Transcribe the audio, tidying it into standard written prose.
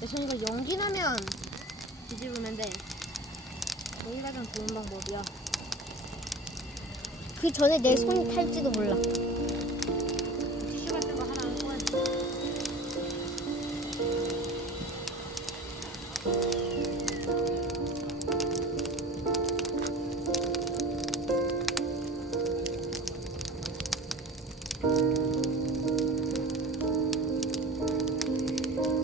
여기가 연기 나면 뒤집으면 돼. 여기 가장 좋은 방법이야. 그 전에 내 손이 탈지도 몰라.